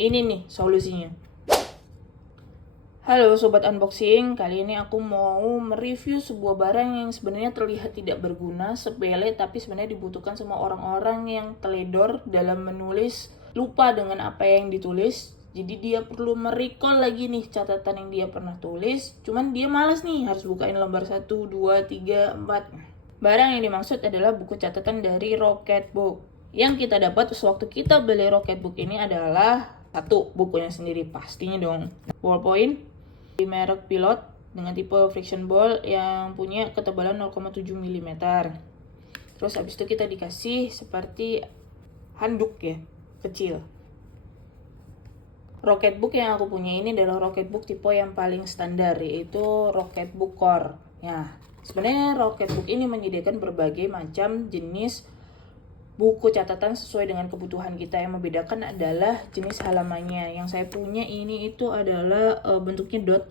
Ini nih solusinya. Halo Sobat Unboxing, kali ini aku mau mereview sebuah barang yang sebenarnya terlihat tidak berguna, sepele, tapi sebenarnya dibutuhkan sama orang-orang yang teledor dalam menulis, lupa dengan apa yang ditulis. Jadi dia perlu merecall lagi nih catatan yang dia pernah tulis, cuman dia malas nih harus bukain lembar 1, 2, 3, 4. Barang yang dimaksud adalah buku catatan dari Rocketbook. Yang kita dapat sewaktu kita beli Rocketbook ini adalah satu, bukunya sendiri pastinya dong. Ballpoint di merek Pilot dengan tipe friction ball yang punya ketebalan 0,7 mm. Terus habis itu kita dikasih seperti handuk ya, kecil. Rocketbook yang aku punya ini adalah Rocketbook tipe yang paling standar, yaitu Rocketbook Core. Ya, sebenarnya Rocketbook ini menyediakan berbagai macam jenis buku catatan sesuai dengan kebutuhan kita. Yang membedakan adalah jenis halamannya. Yang saya punya ini itu adalah bentuknya dot.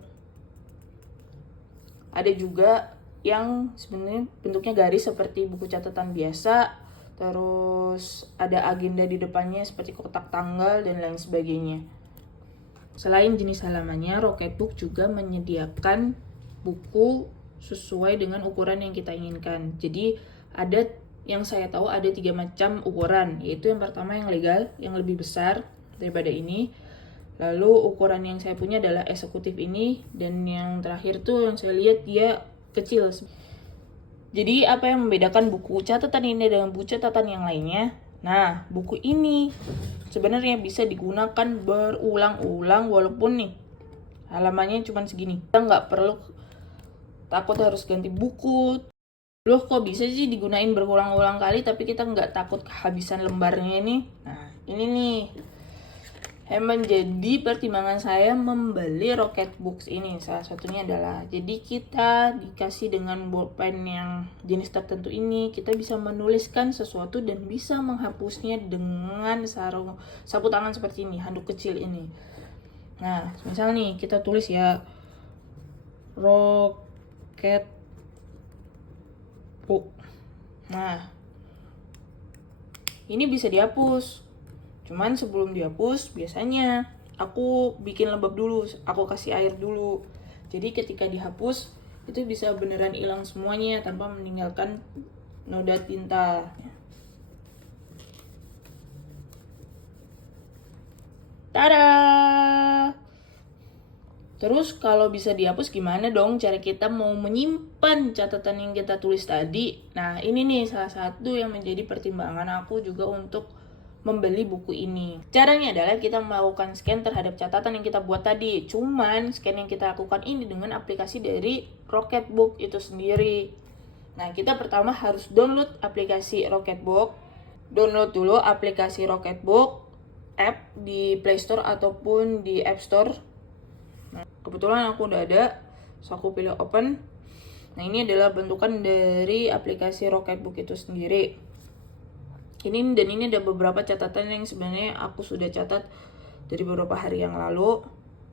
Ada juga yang sebenarnya bentuknya garis seperti buku catatan biasa. Terus ada agenda di depannya seperti kotak tanggal dan lain sebagainya. Selain jenis halamannya, Rocketbook juga menyediakan buku sesuai dengan ukuran yang kita inginkan. Jadi ada yang saya tahu ada 3 macam ukuran, yaitu yang pertama yang legal, yang lebih besar daripada ini. Lalu ukuran yang saya punya adalah eksekutif ini, dan yang terakhir tuh yang saya lihat dia kecil. Jadi apa yang membedakan buku catatan ini dengan buku catatan yang lainnya? Nah, buku ini sebenarnya bisa digunakan berulang-ulang walaupun nih halamannya cuma segini. Kita nggak perlu takut harus ganti buku. Loh, kok bisa sih digunain berulang-ulang kali tapi kita nggak takut kehabisan lembarnya ini? Nah, ini nih yang menjadi pertimbangan saya membeli Rocketbook ini. Salah satunya adalah jadi kita dikasih dengan bolpen yang jenis tertentu ini, kita bisa menuliskan sesuatu dan bisa menghapusnya dengan sapu tangan seperti ini, handuk kecil ini. Nah, misal nih kita tulis ya Rocketbook. Nah, ini bisa dihapus. Cuman sebelum dihapus, biasanya aku bikin lembab dulu, aku kasih air dulu. Jadi ketika dihapus, itu bisa beneran hilang semuanya tanpa meninggalkan noda tinta. Tada! Terus kalau bisa dihapus gimana dong cara kita mau menyimpan catatan yang kita tulis tadi? Nah, ini nih salah satu yang menjadi pertimbangan aku juga untuk membeli buku ini. Caranya adalah kita melakukan scan terhadap catatan yang kita buat tadi. Cuman scan yang kita lakukan ini dengan aplikasi dari Rocketbook itu sendiri. Nah, kita pertama harus download aplikasi Rocketbook. Download dulu aplikasi Rocketbook app di Play Store ataupun di App Store. Nah, kebetulan aku udah ada, so aku pilih open. Nah, ini adalah bentukan dari aplikasi Rocketbook itu sendiri. Ini ada beberapa catatan yang sebenarnya aku sudah catat dari beberapa hari yang lalu.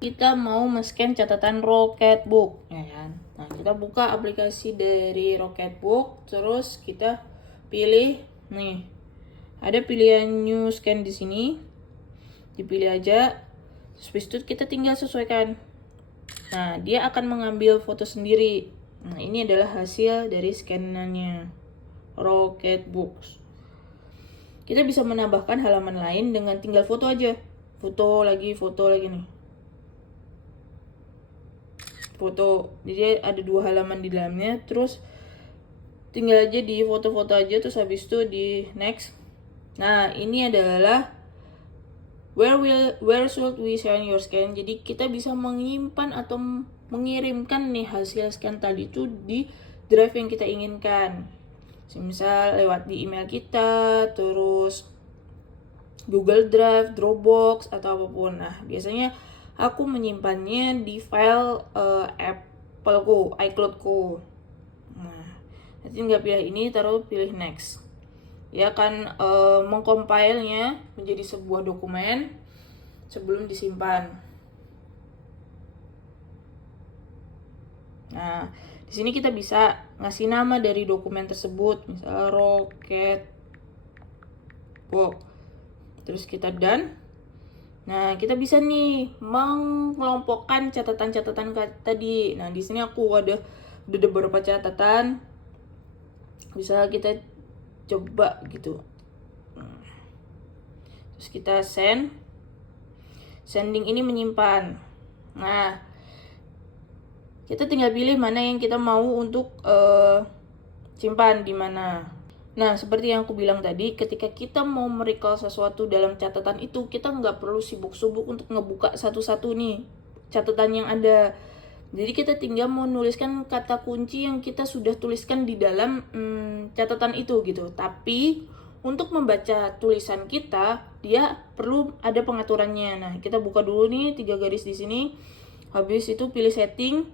Kita mau men-scan catatan Rocketbook, ya kan? Nah, kita buka aplikasi dari Rocketbook, terus kita pilih nih. Ada pilihan new scan di sini. Dipilih aja. Terus itu kita tinggal sesuaikan. Nah, dia akan mengambil foto sendiri. Nah, ini adalah hasil dari scanannya Rocketbook. Kita bisa menambahkan halaman lain dengan tinggal foto aja. Foto lagi nih. Foto. Jadi ada 2 halaman di dalamnya. Terus tinggal aja di foto-foto aja. Terus habis itu di next. Nah, ini adalah where should we send your scan? Jadi kita bisa menyimpan atau mengirimkan nih hasil scan tadi itu di drive yang kita inginkan. Misal lewat di email kita, terus Google Drive, Dropbox atau apapun. Nah, biasanya aku menyimpannya di file Appleku, iCloudku. Nah, nanti nggak pilih ini, pilih next. Dia akan mengcompile-nya menjadi sebuah dokumen sebelum disimpan. Nah, di sini kita bisa ngasih nama dari dokumen tersebut, misalnya Rocketbook. Terus kita done. Nah, kita bisa nih mengelompokkan catatan-catatan tadi. Nah, di sini aku udah beberapa catatan. Bisa kita coba gitu. Terus kita sending ini menyimpan. Nah, kita tinggal pilih mana yang kita mau untuk simpan di mana. Nah, seperti yang aku bilang tadi, ketika kita mau merecall sesuatu dalam catatan itu, kita nggak perlu sibuk-sibuk untuk ngebuka satu-satu nih catatan yang ada. Jadi kita tinggal menuliskan kata kunci yang kita sudah tuliskan di dalam catatan itu gitu. Tapi untuk membaca tulisan kita, dia perlu ada pengaturannya. Nah, kita buka dulu nih 3 garis di sini. Habis itu pilih setting.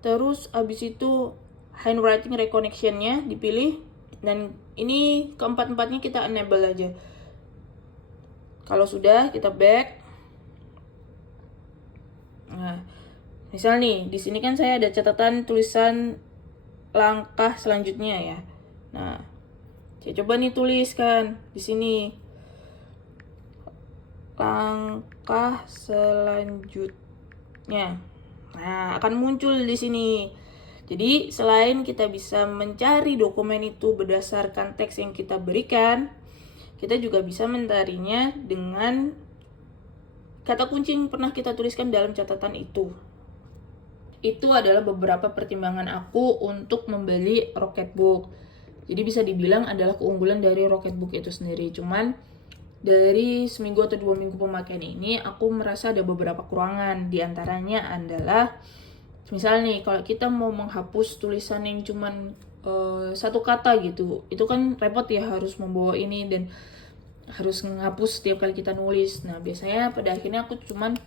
Terus habis itu handwriting recognition-nya dipilih. Dan ini keempat-empatnya kita enable aja. Kalau sudah, kita back. Nah, misal nih, di sini kan saya ada catatan tulisan langkah selanjutnya ya. Nah, saya coba nih tuliskan di sini. Langkah selanjutnya. Nah, akan muncul di sini. Jadi, selain kita bisa mencari dokumen itu berdasarkan teks yang kita berikan, kita juga bisa mencarinya dengan kata kunci yang pernah kita tuliskan dalam catatan itu. Itu adalah beberapa pertimbangan aku untuk membeli Rocketbook. Jadi bisa dibilang adalah keunggulan dari Rocketbook itu sendiri. Cuman dari seminggu atau 2 minggu pemakaian ini, aku merasa ada beberapa kekurangan. Di antaranya adalah misal nih, kalau kita mau menghapus tulisan yang cuman satu kata gitu, itu kan repot ya, harus membawa ini dan harus menghapus setiap kali kita nulis. Nah, biasanya pada akhirnya aku cuman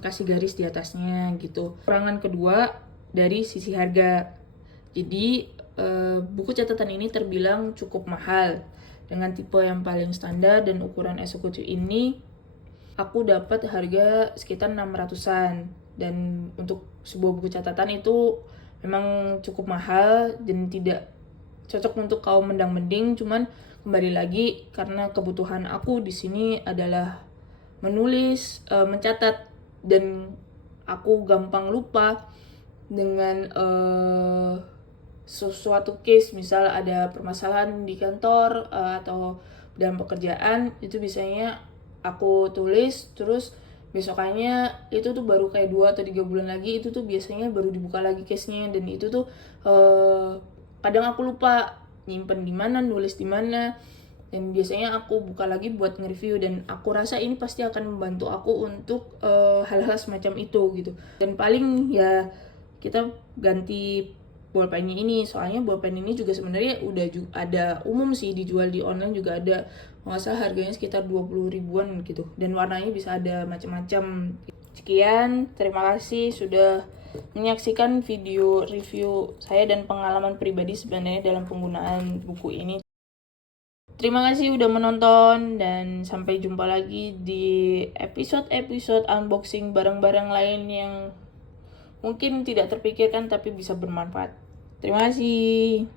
kasih garis di atasnya gitu. Kekurangan kedua dari sisi harga. Jadi buku catatan ini terbilang cukup mahal. Dengan tipe yang paling standar dan ukuran eksekutif ini, aku dapat harga sekitar 600-an. Dan untuk sebuah buku catatan itu memang cukup mahal dan tidak cocok untuk kaum mendang-mending. Cuman kembali lagi, karena kebutuhan aku di sini adalah menulis, mencatat, dan aku gampang lupa dengan sesuatu case, misal ada permasalahan di kantor atau dalam pekerjaan, itu biasanya aku tulis, terus besokannya itu tuh baru kayak 2 atau 3 bulan lagi itu tuh biasanya baru dibuka lagi case-nya. Dan itu tuh kadang aku lupa nyimpen di mana, nulis di mana, dan biasanya aku buka lagi buat nge-review. Dan aku rasa ini pasti akan membantu aku untuk hal-hal semacam itu gitu. Dan paling ya kita ganti bolpennya ini, soalnya bolpen ini juga sebenarnya udah ada umum sih, dijual di online juga ada. Nggak salah harganya sekitar 20 ribuan gitu, dan warnanya bisa ada macam-macam. Sekian, terima kasih sudah menyaksikan video review saya dan pengalaman pribadi sebenarnya dalam penggunaan buku ini. Terima kasih udah menonton, dan sampai jumpa lagi di episode-episode unboxing barang-barang lain yang mungkin tidak terpikirkan tapi bisa bermanfaat. Terima kasih.